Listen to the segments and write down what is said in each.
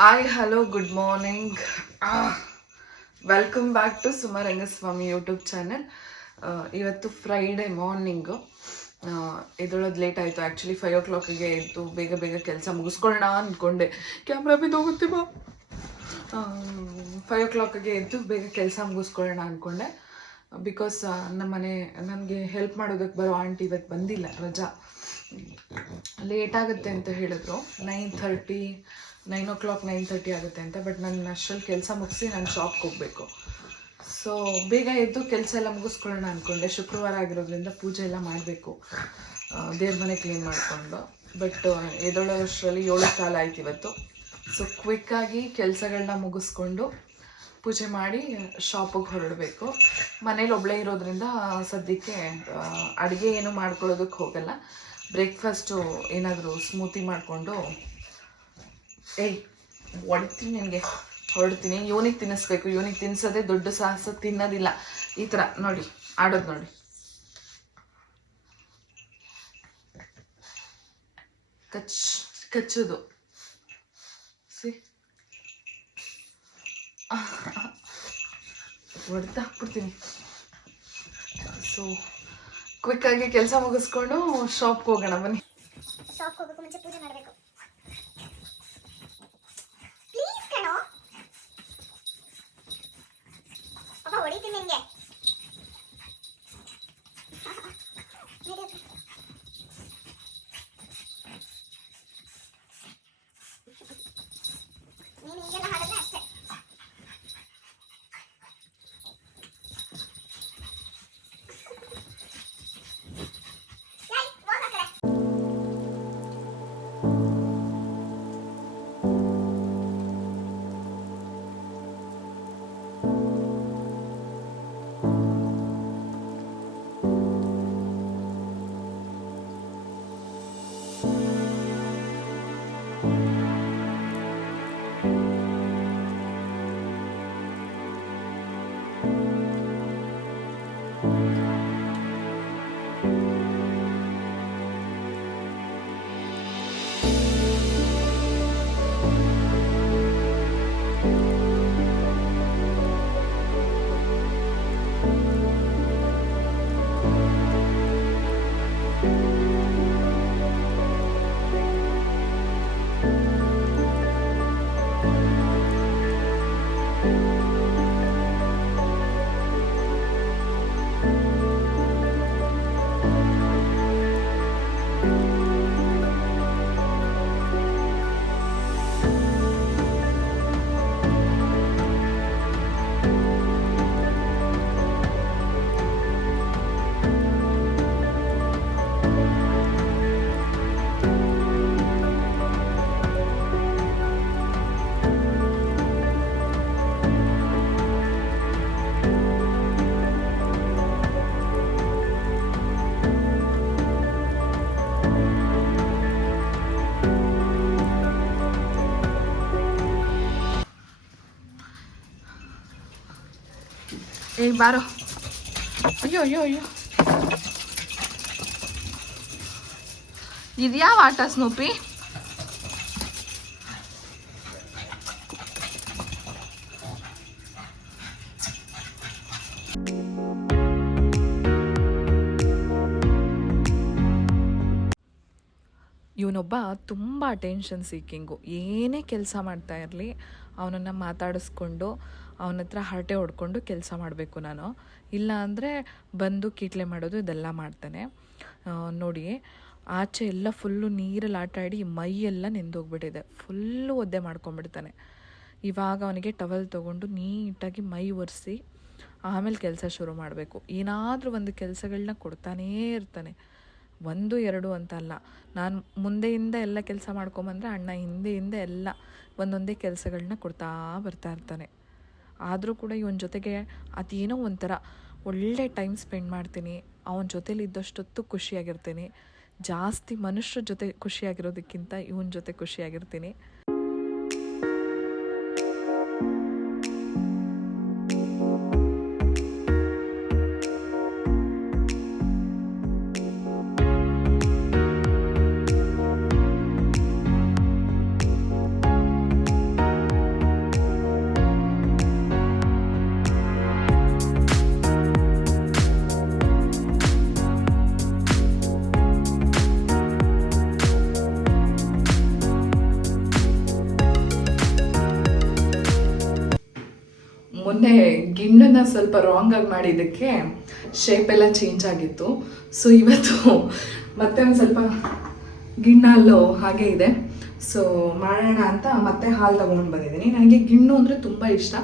Hi hello good morning welcome back to Sumarangaswamy YouTube channel ಇವತ್ತು Friday morning ಎದ್ದೊಳೋದು late ಆಯಿತು. Actually five ಓ ಕ್ಲಾಕಿಗೆ ಎದ್ದು ಬೇಗ ಬೇಗ ಕೆಲಸ ಮುಗಿಸ್ಕೊಳ್ಳೋಣ ಅಂದ್ಕೊಂಡೆ ಕ್ಯಾಮ್ರಾ ಬಿದ್ದೋಗುತ್ತೆ ಬಾ. ಫೈವ್ ಓ ಕ್ಲಾಕಿಗೆ ಎದ್ದು ಬೇಗ ಕೆಲಸ ಮುಗಿಸ್ಕೊಳ್ಳೋಣ ಅಂದ್ಕೊಂಡೆ ಬಿಕಾಸ್ ನಮ್ಮ ಮನೆ, ನನಗೆ ಹೆಲ್ಪ್ ಮಾಡೋದಕ್ಕೆ ಬರೋ ಆಂಟಿ ಇವತ್ತು ಬಂದಿಲ್ಲ, ರಜಾ. ಲೇಟ್ ಆಗುತ್ತೆ ಅಂತ ಹೇಳಿದ್ರು. Nine thirty nine o'clock nine thirty ಆಗುತ್ತೆ ಅಂತ ಬಟ್ ನಾನು ಅಷ್ಟರಲ್ಲಿ ಕೆಲಸ ಮುಗಿಸಿ ನಾನು ಶಾಪ್ಗೆ ಹೋಗಬೇಕು. ಸೊ ಬೇಗ ಎದ್ದು ಕೆಲಸ ಎಲ್ಲ ಮುಗಿಸ್ಕೊಳ್ಳೋಣ ಅಂದ್ಕೊಂಡೆ ಶುಕ್ರವಾರ ಆಗಿರೋದ್ರಿಂದ ಪೂಜೆ ಎಲ್ಲ ಮಾಡಬೇಕು. ದೇವ್ರ ಮನೆ ಕ್ಲೀನ್ ಮಾಡಿಕೊಂಡು. ಬಟ್ ಎದೊಳೋ ಏಳು ಕಾಲ ಆಯ್ತು ಇವತ್ತು. ಸೊ ಕ್ವಿಕ್ಕಾಗಿ ಕೆಲಸಗಳನ್ನ ಮುಗಿಸ್ಕೊಂಡು ಪೂಜೆ ಮಾಡಿ ಶಾಪಿಗೆ ಹೊರಡಬೇಕು. ಮನೇಲಿ ಒಬ್ಬಳೇ ಇರೋದ್ರಿಂದ ಸದ್ಯಕ್ಕೆ ಅಡುಗೆ ಏನು ಮಾಡ್ಕೊಳ್ಳೋದಕ್ಕೆ ಹೋಗಲ್ಲ. ಬ್ರೇಕ್ಫಾಸ್ಟು ಏನಾದರೂ ಸ್ಮೂತಿ ಮಾಡಿಕೊಂಡು ಏಯ್, ಹೊಡ್ತೀನಿ ನಿನಗೆ. ಹೊಡ್ತೀನಿ ಇವನಿಗೆ ತಿನ್ನಿಸ್ಬೇಕು. ಇವನಿಗೆ ತಿನ್ನಿಸೋದೆ ದೊಡ್ಡ ಸಾಹಸ ತಿನ್ನೋದಿಲ್ಲ. ಈ ಥರ. ನೋಡಿ, ಆಡೋದು ನೋಡಿ. ಕಚ್, ಕಚ್ಚೋದು. ಸಿ. ಹೊಡೆದು ಹಾಕ್ಬಿಡ್ತೀನಿ. ಸೊ ಕ್ವಿಕ್ಕಾಗಿ ಕೆಲಸ ಮುಗಿಸ್ಕೊಂಡು ಶಾಪ್ಗೆ ಹೋಗೋಣ. ಬನ್ನಿ. ಏಯ್ ಬಾರೋ ಅಯ್ಯೋ ಅಯ್ಯೋ ಅಯ್ಯೋ ಇದ್ಯಾವ ಆಟ ಸ್ನೂಪಿ ಇವನೊಬ್ಬ ತುಂಬ ಅಟೆನ್ಷನ್ ಸೀಕಿಂಗು ಏನೇ ಕೆಲಸ ಮಾಡ್ತಾ ಇರಲಿ, ಅವನನ್ನು ಮಾತಾಡಿಸ್ಕೊಂಡು ಅವನ ಹತ್ರ ಹರಟೆ ಹೊಡ್ಕೊಂಡು ಕೆಲಸ ಮಾಡಬೇಕು ನಾನು. ಇಲ್ಲ ಅಂದರೆ ಬಂದು ಕೀಟ್ಲೆ ಮಾಡೋದು ಇದೆಲ್ಲ ಮಾಡ್ತಾನೆ. ನೋಡಿ, ಆಚೆ ಎಲ್ಲ ಫುಲ್ಲು ನೀರಲ್ಲಿ ಆಟ ಆಡಿ ಮೈಯೆಲ್ಲ ನೆಂದೋಗ್ಬಿಟ್ಟಿದೆ. ಫುಲ್ಲು ಒದ್ದೆ ಮಾಡ್ಕೊಂಡ್ಬಿಡ್ತಾನೆ. ಇವಾಗ ಅವನಿಗೆ ಟವಲ್ ತೊಗೊಂಡು ನೀಟಾಗಿ ಮೈ ಒರೆಸಿ ಆಮೇಲೆ ಕೆಲಸ ಶುರು ಮಾಡಬೇಕು. ಏನಾದರೂ ಒಂದು ಕೆಲಸಗಳನ್ನ ಕೊಡ್ತಾನೇ ಇರ್ತಾನೆ. ಒಂದು, ಎರಡು ಅಂತ ಅಲ್ಲ. ನಾನು ಮುಂದೆಯಿಂದ ಎಲ್ಲ ಕೆಲಸ ಮಾಡ್ಕೊಂಬಂದ್ರೆ ಅಣ್ಣ ಹಿಂದೆಯಿಂದ ಎಲ್ಲ ಒಂದೊಂದೇ ಕೆಲಸಗಳನ್ನ ಕೊಡ್ತಾ ಬರ್ತಾ ಇರ್ತಾನೆ. ಆದರೂ ಕೂಡ ಇವನ ಜೊತೆಗೆ ಅದೇನೋ ಒಂಥರ ಒಳ್ಳೆ ಟೈಮ್ ಸ್ಪೆಂಡ್ ಮಾಡ್ತೀನಿ. ಅವನ ಜೊತೇಲಿ ಇದ್ದಷ್ಟೊತ್ತು ಖುಷಿಯಾಗಿರ್ತೀನಿ. ಜಾಸ್ತಿ ಮನುಷ್ಯರ ಜೊತೆ ಖುಷಿಯಾಗಿರೋದಕ್ಕಿಂತ ಇವನ ಜೊತೆ ಖುಷಿಯಾಗಿರ್ತೀನಿ. ಮೊನ್ನೆ ಗಿಣ್ಣನ್ನ ಸ್ವಲ್ಪ ರಾಂಗ್ ಆಗಿ ಮಾಡಿದ್ದಕ್ಕೆ ಶೇಪ್ ಎಲ್ಲ ಚೇಂಜ್ ಆಗಿತ್ತು. ಸೊ ಇವತ್ತು ಮತ್ತೆ ಒಂದು ಸ್ವಲ್ಪ ಗಿಣ್ಣ ಹಾಲು ಹಾಗೆ ಇದೆ. ಸೊ ಮಾಡೋಣ ಅಂತ ಮತ್ತೆ ಹಾಲು ತಗೊಂಡು ಬಂದಿದ್ದೀನಿ. ನನಗೆ ಗಿಣ್ಣು ಅಂದರೆ ತುಂಬ ಇಷ್ಟ.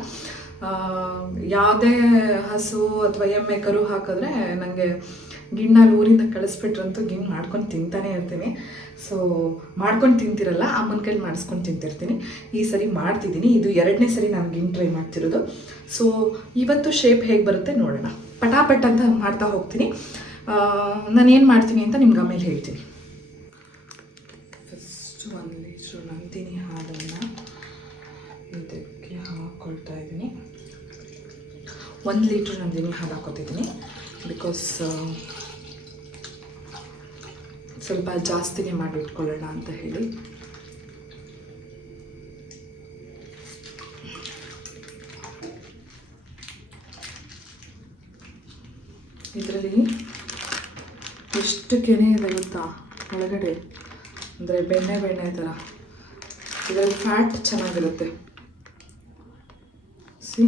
ಯಾವುದೇ ಹಸು ಅಥವಾ ಎಮ್ಮೆ ಕರು ಹಾಕಿದ್ರೆ ನನಗೆ ಗಿಣ್ಣಲ್ಲಿ ಊರಿಂದ ಕಳಿಸ್ಬಿಟ್ರಂತೂ ಗಿಣ್ ಮಾಡ್ಕೊಂಡು ತಿಂತಾನೆ ಇರ್ತೀನಿ. ಸೊ ಮಾಡ್ಕೊಂಡು ತಿಂತಿರಲ್ಲ ಅಮ್ಮನ ಕೈಲಿ ಮಾಡಿಸ್ಕೊಂಡು ತಿಂತಿರ್ತೀನಿ. ಈ ಸರಿ ಮಾಡ್ತಿದ್ದೀನಿ. ಇದು ಎರಡನೇ ಸರಿ ನಾನು ಗಿಣ್ ಟ್ರೈ ಮಾಡ್ತಿರೋದು. ಸೊ ಇವತ್ತು ಶೇಪ್ ಹೇಗೆ ಬರುತ್ತೆ ನೋಡೋಣ. ಪಟಾಪಟ್ ಅಂತ ಮಾಡ್ತಾ ಹೋಗ್ತೀನಿ. ನಾನು ಏನು ಮಾಡ್ತೀನಿ ಅಂತ ನಿಮ್ಗೆ ಆಮೇಲೆ ಹೇಳ್ತೀನಿ. ಫಸ್ಟ್ ಒಂದು ಲೀಟ್ರು ನಂದಿನಿ ಹಾಲನ್ನು ಇದಕ್ಕೆ ಹಾಕ್ಕೊಳ್ತಾ ಇದ್ದೀನಿ. ಒಂದು ಲೀಟ್ರ್ ನಂದಿನಿ ಹಾಲು ಹಾಕೋತಿದ್ದೀನಿ. ಬಿಕಾಸ್ ಸ್ವಲ್ಪ ಜಾಸ್ತಿನೇ ಮಾಡಿಟ್ಕೊಳ್ಳೋಣ ಅಂತ ಹೇಳಿ. ಇದರಲ್ಲಿ ಎಷ್ಟು ಕೆನೆ ಇದೆ ಗೊತ್ತಾ? ಒಳಗಡೆ. ಅಂದರೆ ಬೆಣ್ಣೆ ಬೆಣ್ಣೆ ಥರ ಇದರಲ್ಲಿ ಫ್ಯಾಟ್ ಚೆನ್ನಾಗಿರುತ್ತೆ. ಸಿ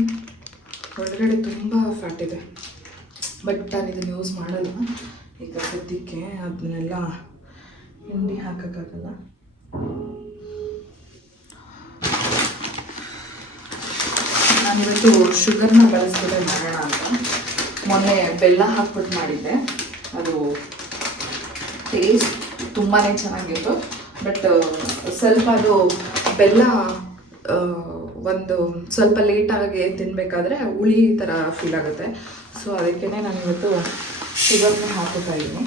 ಒಳಗಡೆ ತುಂಬ ಫ್ಯಾಟ್ ಇದೆ. ಬಟ್ ನಾನು ಇದನ್ನು ಯೂಸ್ ಮಾಡಲ್ಲ. ಈಗ ಸದ್ಯಕ್ಕೆ ಅದನ್ನೆಲ್ಲ ಹಿಂಡಿ ಹಾಕೋಕ್ಕಾಗಲ್ಲ ನಾನಿವತ್ತು ಶುಗರ್ನ ಬಳಸ್ಬಿಟ್ಟೆ ಮಾಡೋಣ ಅಂತ. ಮೊನ್ನೆ ಬೆಲ್ಲ ಹಾಕ್ಬಿಟ್ಟು ಮಾಡಿದ್ದೆ. ಅದು ಟೇಸ್ಟ್ ತುಂಬಾ ಚೆನ್ನಾಗಿತ್ತು. ಬಟ್ ಸ್ವಲ್ಪ ಅದು ಬೆಲ್ಲ ಒಂದು ಸ್ವಲ್ಪ ಲೇಟಾಗಿ ತಿನ್ನಬೇಕಾದ್ರೆ ಹುಳಿ ಥರ ಫೀಲ್ ಆಗುತ್ತೆ. ಸೊ ಅದಕ್ಕೇ ನಾನು ಇವತ್ತು ಶುಗರ್ನ ಹಾಕೋತಾ ಇದ್ದೀನಿ.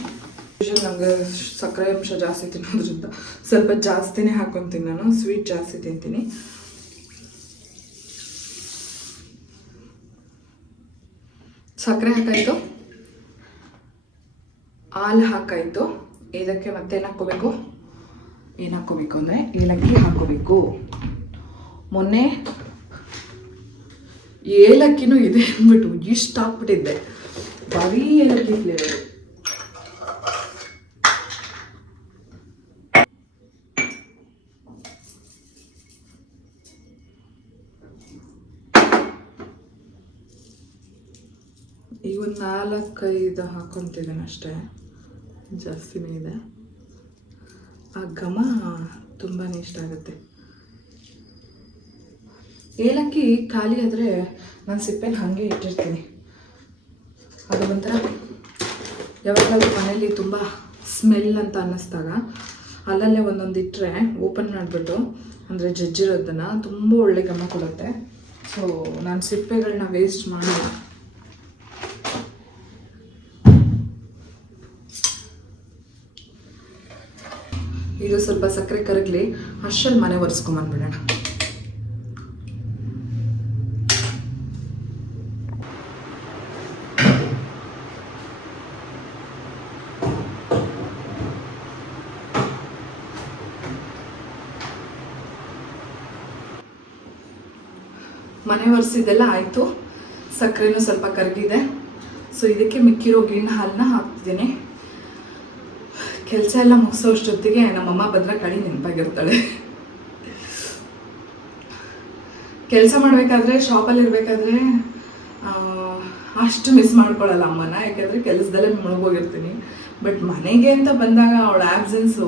ನನಗೆ ಸಕ್ಕರೆ ಅಂಶ ಜಾಸ್ತಿ ತಿನ್ನೋದ್ರಿಂದ ಸ್ವಲ್ಪ ಜಾಸ್ತಿನೇ ಹಾಕೊತೀನಿ ನಾನು ಸ್ವೀಟ್ ಜಾಸ್ತಿ ತಿಂತೀನಿ. ಸಕ್ಕರೆ ಹಾಕಾಯಿತು. ಹಾಲು ಹಾಕಾಯಿತು. ಇದಕ್ಕೆ ಮತ್ತೆ ಏನು ಹಾಕ್ಕೋಬೇಕು ಏನು ಹಾಕ್ಕೋಬೇಕು ಅಂದರೆ ಏಲಕ್ಕಿ ಹಾಕ್ಕೋಬೇಕು. ಮೊನ್ನೆ ಏಲಕ್ಕಿನೂ ಇದೆ ಅಂದ್ಬಿಟ್ಟು ಇಷ್ಟು ಹಾಕ್ಬಿಟ್ಟಿದ್ದೆ ಬರೀ ಏಲಕ್ಕಿ ಫ್ಲೇವರು ಈಗ ಒಂದು ನಾಲ್ಕೈದು ಹಾಕೊತಿದ್ದೀನಿ ಅಷ್ಟೇ. ಜಾಸ್ತಿನೇ ಇದೆ. ಆ ಘಮ ತುಂಬಾ ಇಷ್ಟ ಆಗುತ್ತೆ. ಏಲಕ್ಕಿ ಖಾಲಿ ಆದರೆ ನಾನು ಸಿಪ್ಪೆನ ಹಾಗೆ ಇಟ್ಟಿರ್ತೀನಿ. ಅದು ಒಂಥರ ಯಾವಾಗಲೂ ಮನೇಲಿ ತುಂಬ ಸ್ಮೆಲ್ ಅಂತ ಅನ್ನಿಸ್ದಾಗ ಅಲ್ಲಲ್ಲೇ ಒಂದೊಂದು ಇಟ್ಟರೆ ಓಪನ್ ಮಾಡಿಬಿಟ್ಟು ಅಂದರೆ ಜಜ್ಜಿರೋದನ್ನು ತುಂಬ ಒಳ್ಳೆ ಘಮ ಕೊಡುತ್ತೆ. ಸೊ ನಾನು ಸಿಪ್ಪೆಗಳನ್ನ ವೇಸ್ಟ್ ಮಾಡಲ್ಲ ಈಗ ಸ್ವಲ್ಪ ಸಕ್ಕರೆ ಕರಗಲಿ ಅಷ್ಟಲ್ಲಿ ಮನೆ ಒರೆಸ್ಕೊಂಬಂದ್ಬಿಡೋಣ ಮನೆ ಒರೆಸಿದೆಲ್ಲ ಆಯಿತು. ಸಕ್ಕರೆನೂ ಸ್ವಲ್ಪ ಕರಗಿದೆ. ಸೊ ಇದಕ್ಕೆ ಮಿಕ್ಕಿರೋ ಗಿಣ್ಣು ಹಾಲನ್ನ ಹಾಕ್ತಿದ್ದೀನಿ. ಕೆಲಸ ಎಲ್ಲ ಮುಗಿಸೋಷ್ಟೊತ್ತಿಗೆ ನಮ್ಮಮ್ಮ ಭದ್ರಕಾಳಿ ನೆನಪಾಗಿರ್ತಾಳೆ. ಕೆಲಸ ಮಾಡಬೇಕಾದ್ರೆ ಶಾಪಲ್ಲಿ ಇರಬೇಕಾದ್ರೆ ಅಷ್ಟು ಮಿಸ್ ಮಾಡ್ಕೊಳ್ಳಲ್ಲ ಅಮ್ಮನ, ಯಾಕೆಂದರೆ ಕೆಲಸದಲ್ಲೇ ಮುಳುಗೋಗಿರ್ತೀನಿ ಬಟ್ ಮನೆಗೆ ಅಂತ ಬಂದಾಗ ಅವಳ ಆ್ಯಬ್ಸೆನ್ಸು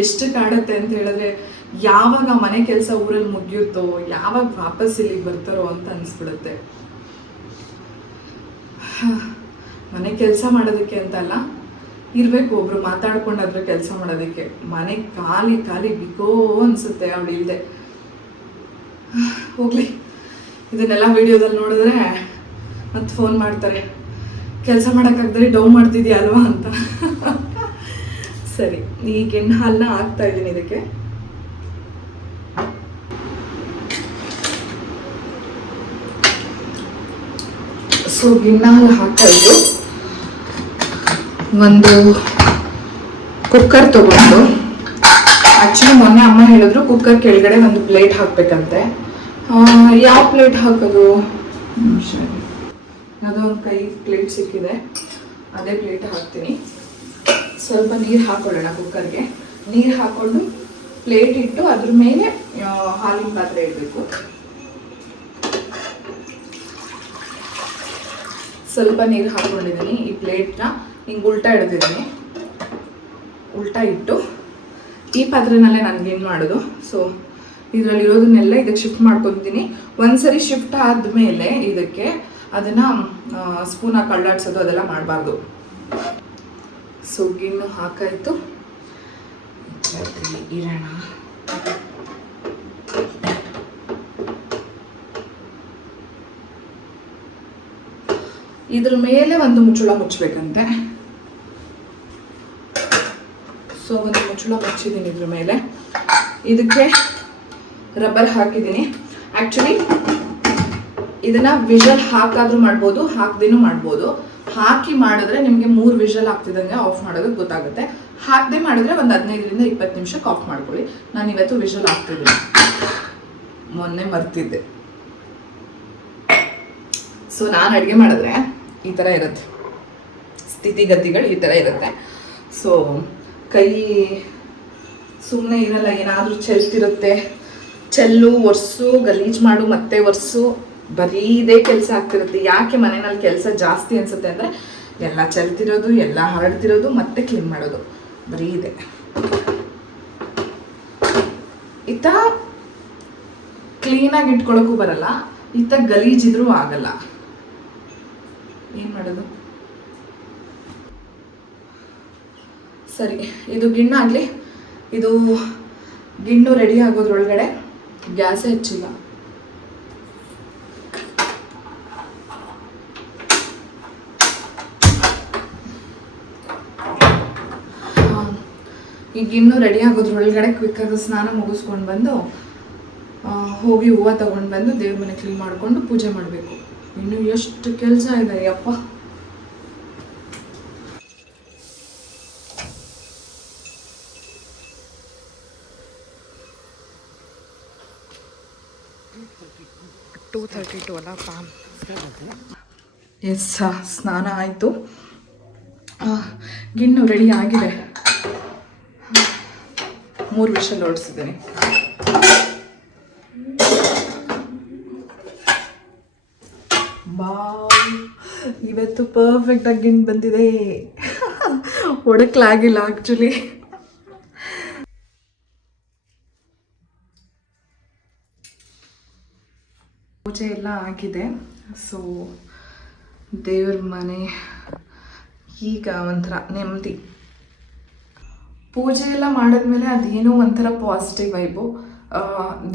ಎಷ್ಟು ಕಾಡುತ್ತೆ ಅಂತ ಹೇಳಿದ್ರೆ, ಯಾವಾಗ ಮನೆ ಕೆಲಸ ಊರಲ್ಲಿ ಮುಗಿಯುತ್ತೋ, ಯಾವಾಗ ವಾಪಸ್ ಇಲ್ಲಿಗೆ ಬರ್ತಾರೋ ಅಂತ ಅನಿಸ್ಬಿಡುತ್ತೆ. ಮನೆ ಕೆಲಸ ಮಾಡೋದಕ್ಕೆ ಅಂತಲ್ಲ ಇರಬೇಕು, ಒಬ್ರು ಮಾತಾಡ್ಕೊಂಡಾದ್ರೆ ಕೆಲಸ ಮಾಡೋದಕ್ಕೆ. ಮನೆ ಖಾಲಿ ಖಾಲಿ ಬಿಕೋ ಅನಿಸುತ್ತೆ, ಅವಳು ಇಲ್ಲದೆ ಹೋಗ್ಲಿ. ಇದನ್ನೆಲ್ಲ ವಿಡಿಯೋದಲ್ಲಿ ನೋಡಿದ್ರೆ ಮತ್ತೆ ಫೋನ್ ಮಾಡ್ತಾರೆ. ಕೆಲಸ ಮಾಡೋಕ್ಕಾಗ್ದರೆ ಡೌ ಮಾಡ್ತಿದ್ಯಾ ಅಲ್ವಾ ಅಂತ. ಸರಿ ಈಗ ಎಣ್ಣೆ ಹಾಲನ್ನ ಹಾಕ್ತಾ ಇದ್ದೀನಿ ಇದಕ್ಕೆ. ಸೊ ಗಿಣ್ಣ ಹಾಲು ಹಾಕ್ತಾ ಇದ್ದು ಒಂದು ಕುಕ್ಕರ್ ತಗೊಂಡು. ಆ್ಯಕ್ಚುಲಿ ಮೊನ್ನೆ ಅಮ್ಮ ಹೇಳಿದ್ರು ಕುಕ್ಕರ್ ಕೆಳಗಡೆ ಒಂದು ಪ್ಲೇಟ್ ಹಾಕಬೇಕಂತೆ. ಯಾವ ಪ್ಲೇಟ್ ಹಾಕೋದು? ಅದು ಒಂದು ಕೈ ಪ್ಲೇಟ್ ಸಿಕ್ಕಿದೆ. ಅದೇ ಪ್ಲೇಟ್ ಹಾಕ್ತೀನಿ. ಸ್ವಲ್ಪ ನೀರು ಹಾಕೊಳ್ಳೋಣ ಕುಕ್ಕರ್ಗೆ ನೀರು ಹಾಕ್ಕೊಂಡು ಪ್ಲೇಟ್ ಇಟ್ಟು ಅದ್ರ ಮೇಲೆ ಹಾಲಿನ ಪಾತ್ರೆ ಇಡಬೇಕು. ಸ್ವಲ್ಪ ನೀರು ಹಾಕ್ಕೊಂಡಿದ್ದೀನಿ ಈ ಪ್ಲೇಟ್ನ ಹಿಂಗೆ ಉಲ್ಟಾ ಇಡ್ತಿದ್ದೀನಿ ಉಲ್ಟಾ ಇಟ್ಟು ಈ ಪಾತ್ರೆನಲ್ಲೇ ನನಗೆ ಏನು ಮಾಡೋದು? ಸೊ ಇದರಲ್ಲಿ ಇರೋದನ್ನೆಲ್ಲ ಇದಕ್ಕೆ ಶಿಫ್ಟ್ ಮಾಡ್ಕೊತೀನಿ. ಒಂದ್ಸರಿ ಶಿಫ್ಟ್ ಆದಮೇಲೆ ಇದಕ್ಕೆ ಅದನ್ನು ಸ್ಪೂನ್ ಹಾಕಿ ಅಳ್ಳಾಡ್ಸೋದು ಅದೆಲ್ಲ ಮಾಡಬಾರ್ದು. ಸೊ ಗಿಣ್ಣು ಹಾಕಾಯಿತು. ಇರೋಣ. ಇದ್ರ ಮೇಲೆ ಒಂದು ಮುಚ್ಚಳ ಮುಚ್ಚಬೇಕಂತೆ. ಸೊ ಹಚ್ಚಿದ್ದೀನಿ ಇದ್ರ ಮೇಲೆ. ಇದಕ್ಕೆ ರಬ್ಬರ್ ಹಾಕಿದ್ದೀನಿ. ಆ್ಯಕ್ಚುಲಿ ಇದನ್ನು ವಿಷಲ್ ಹಾಕಾದರೂ ಮಾಡ್ಬೋದು, ಹಾಕ್ದೇನೂ ಮಾಡ್ಬೋದು. ಹಾಕಿ ಮಾಡಿದ್ರೆ ನಿಮಗೆ ಮೂರು ವಿಷಲ್ ಆಗ್ತಿದ್ದಂಗೆ ಆಫ್ ಮಾಡೋದಕ್ಕೆ ಗೊತ್ತಾಗುತ್ತೆ. ಹಾಕದೆ ಮಾಡಿದ್ರೆ ಒಂದು ಹದಿನೈದರಿಂದ ಇಪ್ಪತ್ತು ನಿಮಿಷಕ್ಕೆ ಆಫ್ ಮಾಡ್ಕೊಳ್ಳಿ. ನಾನು ಇವತ್ತು ವಿಷಲ್ ಹಾಕ್ತಿದ್ದೀನಿ ಮೊನ್ನೆ ಮರ್ತಿದ್ದೆ. ಸೊ ನಾನು ಅಡುಗೆ ಮಾಡಿದ್ರೆ ಈ ಥರ ಇರುತ್ತೆ. ಸ್ಥಿತಿಗತಿಗಳು ಈ ಥರ ಇರುತ್ತೆ. ಸೊ ಕೈ ಸುಮ್ಮನೆ ಇರಲ್ಲ, ಏನಾದರೂ ಚೆಲ್ತಿರುತ್ತೆ ಚೆಲ್ಲು, ಒರೆಸು, ಗಲೀಜು ಮಾಡು, ಮತ್ತೆ ಒರೆಸು. ಬರೀ ಇದೇ ಕೆಲಸ ಆಗ್ತಿರುತ್ತೆ. ಯಾಕೆ ಮನೆಯಲ್ಲಿ ಕೆಲಸ ಜಾಸ್ತಿ ಅನ್ಸುತ್ತೆ ಅಂದರೆ, ಎಲ್ಲ ಚೆಲ್ತಿರೋದು, ಎಲ್ಲ ಹರಡ್ತಿರೋದು, ಮತ್ತೆ ಕ್ಲೀನ್ ಮಾಡೋದು. ಬರೀ ಇದೆ. ಇತ್ತ ಕ್ಲೀನಾಗಿ ಇಟ್ಕೊಳ್ಳೋಕ್ಕೂ ಬರಲ್ಲ. ಇತ್ತ ಗಲೀಜಿದ್ರೂ ಆಗಲ್ಲ. ಏನು ಮಾಡೋದು? ಸರಿ, ಇದು ಗಿಣ್ಣಾಗಲಿ ಇದು ಗಿಣ್ಣು ರೆಡಿ ಆಗೋದ್ರೊಳಗಡೆ ಗ್ಯಾಸೇ ಹೆಚ್ಚಿಲ್ಲ. ಈ ಗಿಣ್ಣು ರೆಡಿ ಆಗೋದ್ರೊಳಗಡೆ ಕ್ವಿಕ್ಕಾಗಿ ಸ್ನಾನ ಮುಗಿಸ್ಕೊಂಡು ಬಂದು ಹೋಗಿ ಹೂವು ತಗೊಂಡು ಬಂದು ದೇವ್ರ ಮನೆ ಕ್ಲೀನ್ ಮಾಡಿಕೊಂಡು ಪೂಜೆ ಮಾಡಬೇಕು. ಇನ್ನು ಎಷ್ಟು ಕೆಲಸ ಇದೆ ಯಪ್ಪ ಟೂ ತರ್ಟಿ ಟು ಅಲ್ಲ ಪಾಮ್ ಎಸ್ ಸ್ನಾನ ಆಯಿತು. ಗಿಣ್ಣು ರೆಡಿ ಆಗಿದೆ. ಮೂರು ವಿಷಲ್ ಓಡಿಸಿದ್ದೀನಿ ಇವತ್ತು ಪರ್ಫೆಕ್ಟ್ ಆಗಿ ಗಿಣ್ಣು ಬಂದಿದೆ. ಒಡಕ್ಲಾಗಿಲ್ಲ ಆ್ಯಕ್ಚುಲಿ ಪೂಜೆ ಎಲ್ಲ ಆಗಿದೆ. ಸೊ ದೇವ್ರ ಮನೆ ಈಗ ಒಂಥರ ನೆಮ್ಮದಿ. ಪೂಜೆ ಎಲ್ಲ ಮಾಡಿದ್ಮೇಲೆ ಅದೇನೋ ಒಂಥರ ಪಾಸಿಟಿವ್ ವೈಬು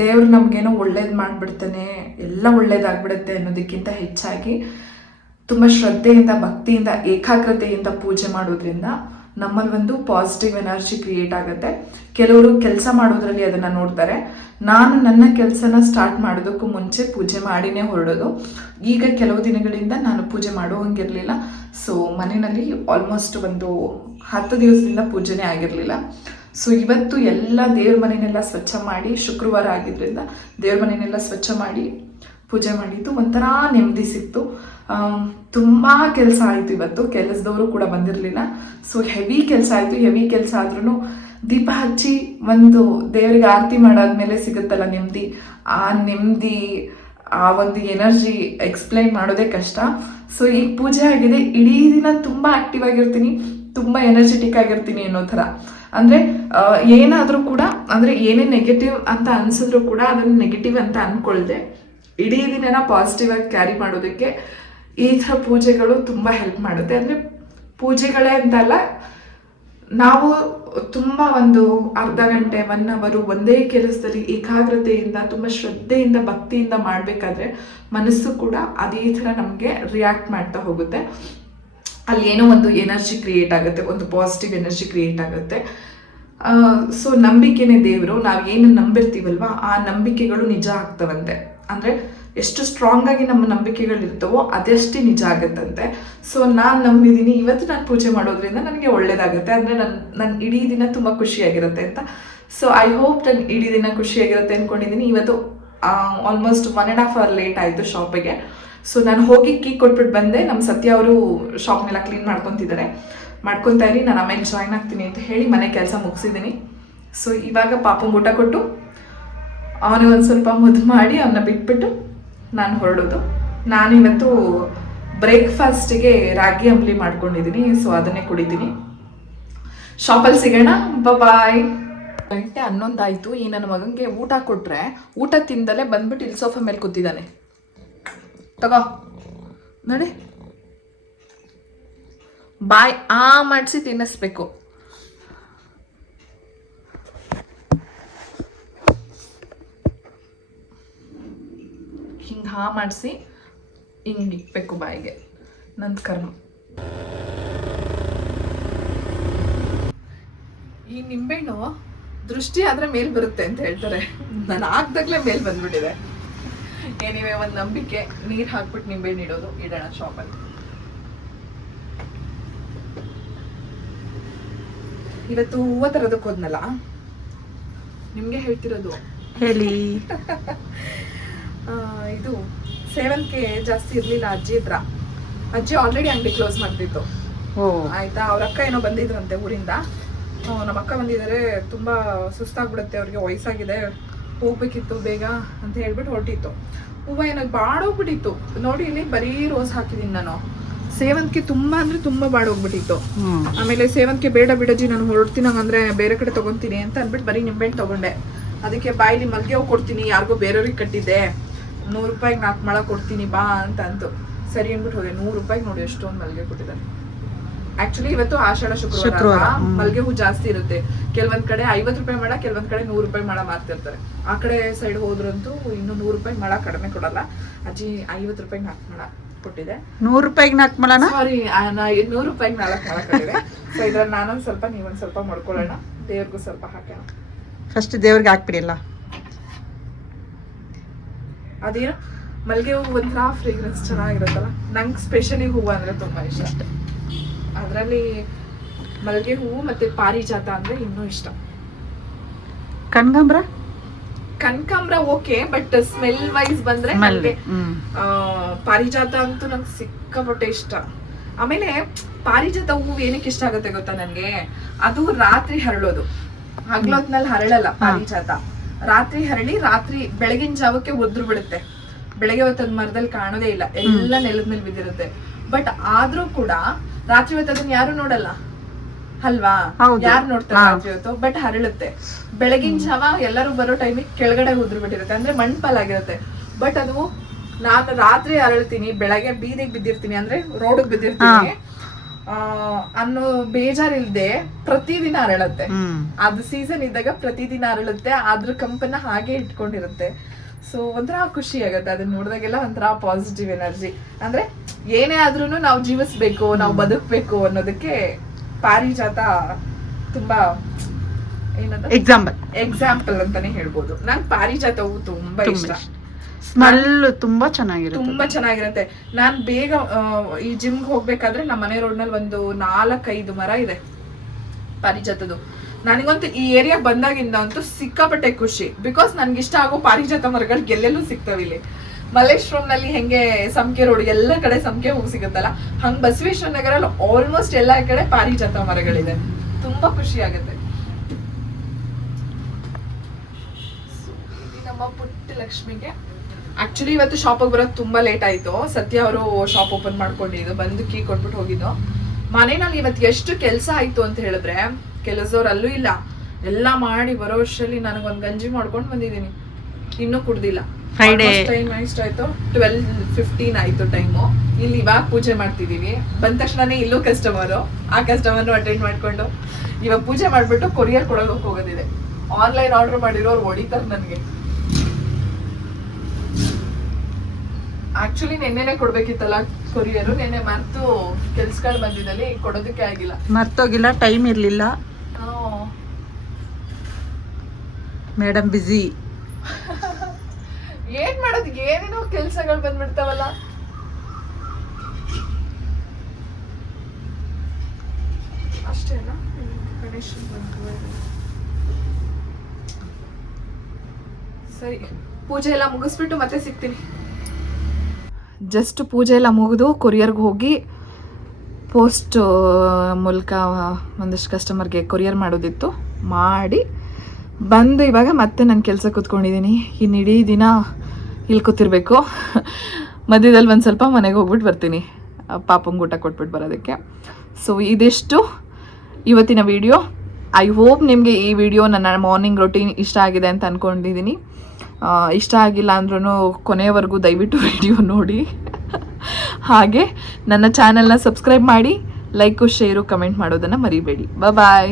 ದೇವ್ರು ನಮಗೇನೋ ಒಳ್ಳೇದು ಮಾಡಿಬಿಡ್ತಾನೆ, ಎಲ್ಲ ಒಳ್ಳೇದಾಗ್ಬಿಡುತ್ತೆ ಅನ್ನೋದಕ್ಕಿಂತ ಹೆಚ್ಚಾಗಿ ತುಂಬ ಶ್ರದ್ಧೆಯಿಂದ, ಭಕ್ತಿಯಿಂದ, ಏಕಾಗ್ರತೆಯಿಂದ ಪೂಜೆ ಮಾಡೋದ್ರಿಂದ ನಮ್ಮಲ್ಲಿ ಒಂದು ಪಾಸಿಟಿವ್ ಎನರ್ಜಿ ಕ್ರಿಯೇಟ್ ಆಗುತ್ತೆ. ಕೆಲವರು ಕೆಲಸ ಮಾಡೋದ್ರಲ್ಲಿ ಅದನ್ನು ನೋಡ್ತಾರೆ. ನಾನು ನನ್ನ ಕೆಲಸನ ಸ್ಟಾರ್ಟ್ ಮಾಡೋದಕ್ಕೂ ಮುಂಚೆ ಪೂಜೆ ಮಾಡಿನೇ ಹೊರಡೋದು. ಈಗ ಕೆಲವು ದಿನಗಳಿಂದ ನಾನು ಪೂಜೆ ಮಾಡುವಂಗಿರಲಿಲ್ಲ ಸೊ ಮನೆಯಲ್ಲಿ ಆಲ್ಮೋಸ್ಟ್ ಒಂದು ಹತ್ತು ದಿವಸದಿಂದ ಪೂಜೆನೇ ಆಗಿರಲಿಲ್ಲ. ಸೊ ಇವತ್ತು ಎಲ್ಲ ದೇವ್ರ ಮನೆಯನ್ನೆಲ್ಲ ಸ್ವಚ್ಛ ಮಾಡಿ, ಶುಕ್ರವಾರ ಆಗಿದ್ರಿಂದ ದೇವ್ರ ಮನೆಯನ್ನೆಲ್ಲ ಸ್ವಚ್ಛ ಮಾಡಿ ಪೂಜೆ ಮಾಡಿದ್ದು ಒಂಥರ ನೆಮ್ಮದಿ ಸಿಕ್ತು. ತುಂಬ ಕೆಲಸ ಆಯಿತು ಇವತ್ತು. ಕೆಲಸದವರು ಕೂಡ ಬಂದಿರಲಿಲ್ಲ. ಸೊ ಹೆವಿ ಕೆಲಸ ಆಯಿತು. ಹೆವಿ ಕೆಲಸ ಆದ್ರೂ ದೀಪ ಹಚ್ಚಿ ಒಂದು ದೇವರಿಗೆ ಆರತಿ ಮಾಡಾದ್ಮೇಲೆ ಸಿಗುತ್ತಲ್ಲ ನೆಮ್ಮದಿ. ಆ ನೆಮ್ಮದಿ, ಆ ಒಂದು ಎನರ್ಜಿ ಎಕ್ಸ್ಪ್ಲೈನ್ ಮಾಡೋದೇ ಕಷ್ಟ. ಸೊ ಈಗ ಪೂಜೆ ಆಗಿದೆ. ಇಡೀ ದಿನ ತುಂಬ ಆಕ್ಟಿವ್ ಆಗಿರ್ತೀನಿ. ತುಂಬ ಎನರ್ಜೆಟಿಕ್ ಆಗಿರ್ತೀನಿ ಅನ್ನೋ ಥರ. ಅಂದರೆ ಏನಾದರೂ ಕೂಡ, ಅಂದರೆ ಏನೇ ನೆಗೆಟಿವ್ ಅಂತ ಅನಿಸಿದ್ರು ಕೂಡ ಅದನ್ನು ನೆಗೆಟಿವ್ ಅಂತ ಅಂದ್ಕೊಳ್ದೆ ಇಡೀ ದಿನನ ಪಾಸಿಟಿವ್ ಆಗಿ ಕ್ಯಾರಿ ಮಾಡೋದಕ್ಕೆ ಈ ಥರ ಪೂಜೆಗಳು ತುಂಬ ಹೆಲ್ಪ್ ಮಾಡುತ್ತೆ. ಅಂದರೆ ಪೂಜೆಗಳೇ ಅಂತಲ್ಲ ನಾವು ತುಂಬ ಒಂದು ಅರ್ಧ ಗಂಟೆ ಒನ್ ಅವರು ಒಂದೇ ಕೆಲಸದಲ್ಲಿ ಏಕಾಗ್ರತೆಯಿಂದ, ತುಂಬ ಶ್ರದ್ಧೆಯಿಂದ, ಭಕ್ತಿಯಿಂದ ಮಾಡಬೇಕಾದ್ರೆ ಮನಸ್ಸು ಕೂಡ ಅದೇ ಥರ ನಮಗೆ ರಿಯಾಕ್ಟ್ ಮಾಡ್ತಾ ಹೋಗುತ್ತೆ. ಅಲ್ಲಿ ಏನೋ ಒಂದು ಎನರ್ಜಿ ಕ್ರಿಯೇಟ್ ಆಗುತ್ತೆ, ಒಂದು ಪಾಸಿಟಿವ್ ಎನರ್ಜಿ ಕ್ರಿಯೇಟ್ ಆಗುತ್ತೆ. ಸೊ ನಂಬಿಕೆನೇ ದೇವರು, ನಾವು ಏನು ನಂಬಿರ್ತೀವಲ್ವ, ಆ ನಂಬಿಕೆಗಳು ನಿಜ ಆಗ್ತವಂತೆ. ಅಂದರೆ ಎಷ್ಟು ಸ್ಟ್ರಾಂಗ್ ಆಗಿ ನಮ್ಮ ನಂಬಿಕೆಗಳಿರ್ತವೋ ಅದೆಷ್ಟೇ ನಿಜ ಆಗುತ್ತಂತೆ. ಸೊ ನಾನು ನಂಬಿದ್ದೀನಿ ಇವತ್ತು ನಾನು ಪೂಜೆ ಮಾಡೋದ್ರಿಂದ ನನಗೆ ಒಳ್ಳೇದಾಗುತ್ತೆ. ಅಂದರೆ ನನ್ನ ನನ್ನ ಇಡೀ ದಿನ ತುಂಬ ಖುಷಿಯಾಗಿರುತ್ತೆ ಅಂತ. ಸೊ ಐ ಹೋಪ್ ನನ್ನ ಇಡೀ ದಿನ ಖುಷಿಯಾಗಿರುತ್ತೆ ಅಂದ್ಕೊಂಡಿದ್ದೀನಿ ಇವತ್ತು almost one and half hour late ಆಯಿತು ಶಾಪಿಗೆ ಸೊ ನಾನು ಹೋಗಿ ಕೀ ಕೊಟ್ಬಿಟ್ಟು ಬಂದೆ. ನಮ್ಮ ಸತ್ಯ ಅವರು ಶಾಪ್ನೆಲ್ಲ ಕ್ಲೀನ್ ಮಾಡ್ಕೊತಿದ್ದಾರೆ ಮಾಡ್ಕೊತಾ ಇರಿ. ನಾನು ಆಮೇಲೆ ಜಾಯ್ನ್ ಆಗ್ತೀನಿ ಅಂತ ಹೇಳಿ ಮನೆ ಕೆಲಸ ಮುಗಿಸಿದ್ದೀನಿ ಸೊ ಇವಾಗ ಪಾಪಂಗೆ ಊಟ ಕೊಟ್ಟು ಅವನಿಗೆ ಒಂದು ಸ್ವಲ್ಪ ಮುದ್ದು ಮಾಡಿ ಅವನ್ನ ಬಿಟ್ಬಿಟ್ಟು ನಾನು ಹೊರಡೋದು. ನಾನು ಇವತ್ತು ಬ್ರೇಕ್ಫಾಸ್ಟಿಗೆ ರಾಗಿ ಅಂಬ್ಲಿ ಮಾಡ್ಕೊಂಡಿದ್ದೀನಿ ಸೊ ಅದನ್ನೇ ಕುಡಿತೀನಿ. ಶಾಪಲ್ಲಿ ಸಿಗೋಣ ಬಾಯ್ ಗಂಟೆ ಹನ್ನೊಂದಾಯಿತು, ಈ ನನ್ನ ಮಗನಿಗೆ ಊಟ ಕೊಟ್ಟರೆ ಊಟ ತಿಂದಲೇ ಬಂದ್ಬಿಟ್ಟು ಇಲ್ಲಿ ಸೋಫಾ ಮೇಲೆ ಕೂತಿದ್ದಾನೆ. ತಗೋ, ನೋಡಿ. ಬಾಯ್, ಆ ಮಾಡಿಸಿ ತಿನ್ನಿಸ್ಬೇಕು. ಹಿಂಗೆ ಹಾ ಮಾಡಿಸಿ ಹಿಂಗೆ ಇಕ್ಬೇಕು ಬಾಯಿಗೆ. ನನ್ನ ಕರ್ಮ. ಈ ನಿಂಬೆಹಣ್ಣು ದೃಷ್ಟಿ ಆದರೆ ಮೇಲ್ ಬರುತ್ತೆ ಅಂತ ಹೇಳ್ತಾರೆ. ನಾನು ಹಾಕ್ದಾಗ್ಲೇ ಮೇಲ್ ಬಂದ್ಬಿಟ್ಟಿದೆ. ಏನಿವೆ ಒಂದು ನಂಬಿಕೆ ನೀರು ಹಾಕ್ಬಿಟ್ಟು ನಿಂಬೆಹಣ್ಣು ಇಡೋದು ಇಡೋಣ ಶಾಪಲ್ಲಿ. ಇವತ್ತು ಹೂವ ತರೋದಕ್ಕೆ ಹೋದ್ನಲ್ಲ? ನಿಮ್ಗೆ ಹೇಳ್ತಿರೋದು? ಹೇಳಿ. ಇದು ಸೇವಂತಿಗೆ ಜಾಸ್ತಿ ಇರ್ಲಿಲ್ಲ ಅಜ್ಜಿ ಹತ್ರ. ಅಜ್ಜಿ ಆಲ್ರೆಡಿ ಅಂಗಡಿ ಕ್ಲೋಸ್ ಮಾಡ್ತಿತ್ತು. ಆಯ್ತಾ? ಅವ್ರ ಅಕ್ಕ ಏನೋ ಬಂದಿದ್ರಂತೆ ಊರಿಂದ. ನಮ್ಮ ಅಕ್ಕ ಬಂದಿದ್ದಾರೆ ತುಂಬಾ ಸುಸ್ತಾಗ್ಬಿಡುತ್ತೆ ಅವ್ರಿಗೆ ವಯಸ್ಸಾಗಿದೆ. ಹೋಗ್ಬೇಕಿತ್ತು ಬೇಗ ಅಂತ ಹೇಳ್ಬಿಟ್ಟು ಹೊರಟಿತ್ತು. ಹೂವ ಏನಾಗ ಬಾಡೋಗ್ಬಿಟ್ಟಿತ್ತು. ನೋಡಿ ಇಲ್ಲಿ ಬರೀ ರೋಸ್ ಹಾಕಿದೀನಿ ನಾನು. ಸೇವಂತಿಗೆ ತುಂಬಾ ಅಂದ್ರೆ ತುಂಬಾ ಬಾಡೋಗ್ಬಿಟ್ಟಿತ್ತು. ಆಮೇಲೆ ಸೇವಂತಿಗೆ ಬೇಡ ಬಿಡಜಿ ನಾನು ಹೊರಡ್ತೀನಿ ಹಂಗಂದ್ರೆ ಬೇರೆ ಕಡೆ ತಗೊಂತೀನಿ ಅಂತ ಅಂದ್ಬಿಟ್ಟು ಬರೀ ನಿಂಬೆಹಣ್ಣು ತಗೊಂಡೆ. ಅದಕ್ಕೆ ಬಾಯಿಲಿ ಮಲ್ಗೆ ಹೂ ಕೊಡ್ತೀನಿ ಯಾರಿಗೋ ಬೇರೆಯವ್ರಿಗೆ ಕಟ್ಟಿದ್ದೆ. ನೂರು ರೂಪಾಯಿಗೆ ನಾಲ್ಕು ಮಳ ಕೊಡ್ತೀನಿ ಬಾ ಅಂತ ಅಂತು ಸರಿ ಅಂದ್ಬಿಟ್ಟು ಹೋದೆ. ನೂರು ರೂಪಾಯಿಗೆ ನೋಡಿ ಎಷ್ಟೊಂದು ಮಲ್ಲಿಗೆ ಕೊಟ್ಟಿದ್ದಾರೆ. ಆಕ್ಚುಲಿ ಇವತ್ತು ಆಷಾಢ ಶುಕ್ರವಾರ ಮಲ್ಲಿಗೆ ಮಲ್ಗೆ ಹೂ ಜಾಸ್ತಿ ಇರುತ್ತೆ. ಕೆಲವೊಂದ್ ಕಡೆ ಐವತ್ ರೂಪಾಯಿ ಮಳ ಕೆಲವೊಂದ್ ಕಡೆ ನೂರು ರೂಪಾಯಿ ಮಳ ಮಾರ್ತಿರ್ತಾರೆ. ಆ ಕಡೆ ಸೈಡ್ ಹೋದ್ರಂತೂ ಇನ್ನು ನೂರು ರೂಪಾಯಿ ಮಳ ಕಡಿಮೆ ಕೊಡಲ್ಲ. ಅಜ್ಜಿ ಐವತ್ ರೂಪಾಯಿ ನಾಲ್ಕು ಮಳ ಕೊಟ್ಟಿದೆ. ನೂರು ರೂಪಾಯಿಗೆ ನಾಲ್ಕು ಮಳ ಸಾರಿ ನೂರು ರೂಪಾಯಿಗೆ ನಾಲ್ಕು ಮಳ ಕೊಟ್ಟಿದೆ. ಸೊ ಇದ್ರಲ್ಲಿ ನಾನೊಂದ್ ಸ್ವಲ್ಪ ನೀವೊಂದ್ ಸ್ವಲ್ಪ ಮಾಡ್ಕೊಳ್ಳೋಣ. ದೇವ್ರಿಗೂ ಸ್ವಲ್ಪ ಹಾಕೋಣ. ಫಸ್ಟ್ ದೇವ್ರಿಗೆ ಹಾಕ್ಬಿಡಿ ಎಲ್ಲ ಅದೇನು? ಮಲ್ಗೆ ಹೂವು ಒಂಥರ ಫ್ರೇಗ್ರೆನ್ಸ್ ಚೆನ್ನಾಗಿರುತ್ತಲ್ಲ? ನಂಗೆ ಸ್ಪೆಷಲಿ ಹೂವು ಅಂದರೆ ತುಂಬಾ ಇಷ್ಟ. ಅದರಲ್ಲಿ ಮಲ್ಗೆ ಹೂವು ಮತ್ತೆ ಪಾರಿಜಾತ ಅಂದ್ರೆ ಇನ್ನೂ ಇಷ್ಟ. ಕನಕಾಂಬ್ರ? ಕನಕಾಂಬ್ರ ಓಕೆ ಬಟ್ ಸ್ಮೆಲ್ ವೈಸ್ ಬಂದ್ರೆ ನನಗೆ ಪಾರಿಜಾತ ಅಂತೂ ನಂಗೆ ಸಿಕ್ಕಾಪಟ್ಟೆ ಇಷ್ಟ. ಆಮೇಲೆ ಪಾರಿಜಾತ ಹೂವು ಏನಕ್ಕೆ ಇಷ್ಟ ಆಗುತ್ತೆ ಗೊತ್ತಾ ನನಗೆ ಅದು ರಾತ್ರಿ ಹರಳೋದು. ಹಗ್ಲೊತ್ನಲ್ಲಿ ಹರಳಲ್ಲ ಪಾರಿಜಾತ. ರಾತ್ರಿ ಹರಳಿ ರಾತ್ರಿ ಬೆಳಗಿನ ಜಾವಕ್ಕೆ ಉದ್ರು ಬಿಡುತ್ತೆ. ಬೆಳಗ್ಗೆ ಹೊತ್ತು ಅದ್ ಮರದಲ್ಲಿ ಕಾಣೋದೇ ಇಲ್ಲ. ಎಲ್ಲ ನೆಲದ ಮೇಲೆ ಬಿದ್ದಿರುತ್ತೆ. ಬಟ್ ಆದ್ರೂ ಕೂಡ ರಾತ್ರಿ ಹೊತ್ತು ಅದನ್ನ ಯಾರು ನೋಡಲ್ಲ. ಅಲ್ವಾ? ಯಾರು ನೋಡ್ತಾರೆ. ರಾತ್ರಿ ಹೊತ್ತು? ಬಟ್ ಹರಳುತ್ತೆ. ಬೆಳಗಿನ ಜಾವ ಎಲ್ಲರೂ ಬರೋ ಟೈಮಿಗೆ ಕೆಳಗಡೆ ಉದ್ರು ಬಿಟ್ಟಿರುತ್ತೆ. ಅಂದ್ರೆ ಮಣ್ಪಾಲಾಗಿರುತ್ತೆ ಬಟ್ ಅದು ನಾನು ರಾತ್ರಿ ಅರಳ್ತೀನಿ ಬೆಳಗ್ಗೆ ಬೀದಿಗೆ ಬಿದ್ದಿರ್ತೀನಿ ಅಂದ್ರೆ ರೋಡ್ ಬಿದ್ದಿರ್ತೀನಿ. ಅನ್ನೋ ಬೇಜಾರಿಲ್ದೆ ಪ್ರತಿದಿನ ಅರಳುತ್ತೆ. ಅದು ಸೀಸನ್ ಇದ್ದಾಗ ಪ್ರತಿದಿನ ಅರಳುತ್ತೆ ಅದ್ರ ಕಂಪನ್ನ ಹಾಗೆ ಇಟ್ಕೊಂಡಿರುತ್ತೆ. ಸೊ ಒಂಥರ ಖುಷಿ ಆಗುತ್ತೆ ಅದನ್ನ ನೋಡಿದಾಗೆಲ್ಲ ಒಂಥರ ಪಾಸಿಟಿವ್ ಎನರ್ಜಿ ಅಂದ್ರೆ ಏನೇ ಆದ್ರೂ ನಾವು ಜೀವಿಸ್ಬೇಕು ನಾವು ಬದುಕ್ಬೇಕು ಅನ್ನೋದಕ್ಕೆ ಪಾರಿಜಾತ ತುಂಬಾ ಏನಂತ ಎಕ್ಸಾಂಪಲ್ ಎಕ್ಸಾಂಪಲ್ ಅಂತಾನೆ ಹೇಳ್ಬೋದು. ನಂಗೆ ಪಾರಿಜಾತವು ತುಂಬಾ ಇಷ್ಟ. ಸ್ಮೆಲ್ ತುಂಬಾ ಚೆನ್ನಾಗಿರುತ್ತೆ. ತುಂಬಾ ಚೆನ್ನಾಗಿರುತ್ತೆ. ನಾನ್ ಬೇಗ ಈ ಜಿಮ್ಗೆ ಹೋಗ್ಬೇಕಾದ್ರೆ ನಮ್ಮ ಮನೆ ರೋಡ್ನಲ್ಲಿ ಒಂದು ನಾಲ್ಕೈದು ಮರ ಇದೆ. ಪಾರಿಜಾತದ್ದು. ನನಗಂತೂ ಈ ಏರಿಯಾ ಬಂದಾಗಿಂದ ಅಂತೂ ಸಿಕ್ಕಾಪಟ್ಟೆ ಖುಷಿ. ಬಿಕಾಸ್ ನನ್ಗೆ ಇಷ್ಟ ಆಗೋ ಪಾರಿಜಾತ ಮರಗಳು ಎಲ್ಲೆಲ್ಲೂ ಸಿಗ್ತಾವೆ ಇಲ್ಲಿ. ಮಲ್ಲೇಶ್ವರಂ ನಲ್ಲಿ ಹೆಂಗೆ ಸಂಕೆ ರೋಡ್ ಎಲ್ಲ ಕಡೆ ಸಂಕೆ ಹೂ ಸಿಗುತ್ತಲ್ಲ, ಹಂಗ್ ಬಸವೇಶ್ವರ ನಗರಲ್ಲಿ ಆಲ್ಮೋಸ್ಟ್ ಎಲ್ಲಾ ಕಡೆ ಪಾರಿಜಾತ ಮರಗಳಿದೆ. ತುಂಬಾ ಖುಷಿ ಆಗುತ್ತೆ. ನಮ್ಮ ಪುಟ್ಟ ಲಕ್ಷ್ಮಿಗೆ ಆಕ್ಚುಲಿ ಇವತ್ತು ಶಾಪಿಗೆ ಬರೋದು ತುಂಬಾ ಲೇಟ್ ಆಯ್ತು. ಸತ್ಯ ಅವರು ಶಾಪ್ ಓಪನ್ ಮಾಡ್ಕೊಂಡಿದ್ದು. ಬಂದು ಕೀ ಕೊಟ್ಬಿಟ್ಟು ಹೋಗಿದ್ದು. ಮನೆಯಲ್ಲಿ ಇವತ್ತು ಎಷ್ಟು ಕೆಲಸ ಆಯ್ತು ಅಂತ ಹೇಳಿದ್ರೆ ಕೆಲಸದವ್ರು ಅಲ್ಲೂ ಇಲ್ಲ. ಎಲ್ಲ ಮಾಡಿ ಬರೋ ವರ್ಷದಲ್ಲಿ ನನಗೊಂದು ಗಂಜಿ ಮಾಡ್ಕೊಂಡು ಬಂದಿದ್ದೀನಿ. ಇನ್ನೂ ಕುಡ್ದಿಲ್ಲ. Friday. ಟೈಮ್ ಎಷ್ಟಾಯ್ತು ಟ್ವೆಲ್ ಫಿಫ್ಟೀನ್ ಆಯ್ತು ಟೈಮು ಇಲ್ಲಿ ಇವಾಗ ಪೂಜೆ ಮಾಡ್ತಿದೀವಿ. ಬಂದ ತಕ್ಷಣನೇ ಇಲ್ಲೂ ಕಸ್ಟಮರು ಆ ಕಸ್ಟಮರ್ನು ಅಟೆಂಡ್ ಮಾಡ್ಕೊಂಡು ಇವಾಗ ಪೂಜೆ ಮಾಡ್ಬಿಟ್ಟು ಕೊರಿಯರ್ ಕೊಡೋದಕ್ಕೆ ಹೋಗೋದಿದೆ. ಆನ್ಲೈನ್ ಆರ್ಡರ್ ಮಾಡಿರೋರು ಹೊಡಿತಾರೆ ನನಗೆ. ಆಕ್ಚುಲಿ ನಿನ್ನೆನೆ ಕೊಡ್ಬೇಕಿತ್ತಲ್ಲ ಕೊರಿಯರ್? ನಿನ್ನೆ ಮರ್ತು ಕೆಲ್ಸಗಳು ಬಂದಿದ್ದಲ್ಲಿ ಕೊಡೋದಕ್ಕೆ ಆಗಿಲ್ಲ. ಮರ್ತೋಗಿಲ್ಲ ಟೈಮ್ ಇರಲಿಲ್ಲ. ಮೇಡಮ್ ಬಿಸಿ ಏನ್ ಮಾಡೋದು? ಏನೇನೋ ಕೆಲ್ಸಗಳು ಬಂದ್ಬಿಡ್ತಾವಲ್ಲ. ಅಷ್ಟೇನಾ? ಗಣೇಶನ್ ಸರಿ ಪೂಜೆ ಎಲ್ಲ ಮುಗಿಸ್ಬಿಟ್ಟು ಮತ್ತೆ ಸಿಗ್ತೀನಿ. ಜಸ್ಟ್ ಪೂಜೆ ಎಲ್ಲ ಮುಗಿದು ಕೊರಿಯರ್ಗೆ ಹೋಗಿ ಪೋಸ್ಟ್ ಮೂಲಕ ಒಂದಷ್ಟು ಕಸ್ಟಮರ್ಗೆ ಕೊರಿಯರ್ ಮಾಡೋದಿತ್ತು. ಮಾಡಿ ಬಂದು ಇವಾಗ ಮತ್ತೆ ನಾನು ಕೆಲಸ ಕೂತ್ಕೊಂಡಿದ್ದೀನಿ ಇನ್ನು ಇಡೀ ದಿನ ಇಲ್ಲಿ ಕೂತಿರ್ಬೇಕು. ಮಧ್ಯದಲ್ಲಿ ಒಂದು ಸ್ವಲ್ಪ ಮನೆಗೆ ಹೋಗ್ಬಿಟ್ಟು ಬರ್ತೀನಿ. ಪಾಪಂಗೆ ಊಟ ಕೊಟ್ಬಿಟ್ಟು ಬರೋದಕ್ಕೆ. ಸೊ ಇದಿಷ್ಟು ಇವತ್ತಿನ ವಿಡಿಯೋ ಐ ಹೋಪ್ ನಿಮಗೆ ಈ ವಿಡಿಯೋ ನನ್ನ ಮಾರ್ನಿಂಗ್ ರೊಟೀನ್ ಇಷ್ಟ ಆಗಿದೆ ಅಂತ ಅಂದ್ಕೊಂಡಿದ್ದೀನಿ ಇಷ್ಟ ಆಗಿಲ್ಲ ಅಂದ್ರೂ ಕೊನೆಯವರೆಗೂ ದಯವಿಟ್ಟು ವಿಡಿಯೋ ನೋಡಿ. ಹಾಗೆ ನನ್ನ ಚಾನಲ್ನ ಸಬ್ಸ್ಕ್ರೈಬ್ ಮಾಡಿ ಲೈಕು ಶೇರು ಕಮೆಂಟ್ ಮಾಡೋದನ್ನು ಮರಿಬೇಡಿ. ಬಾಯ್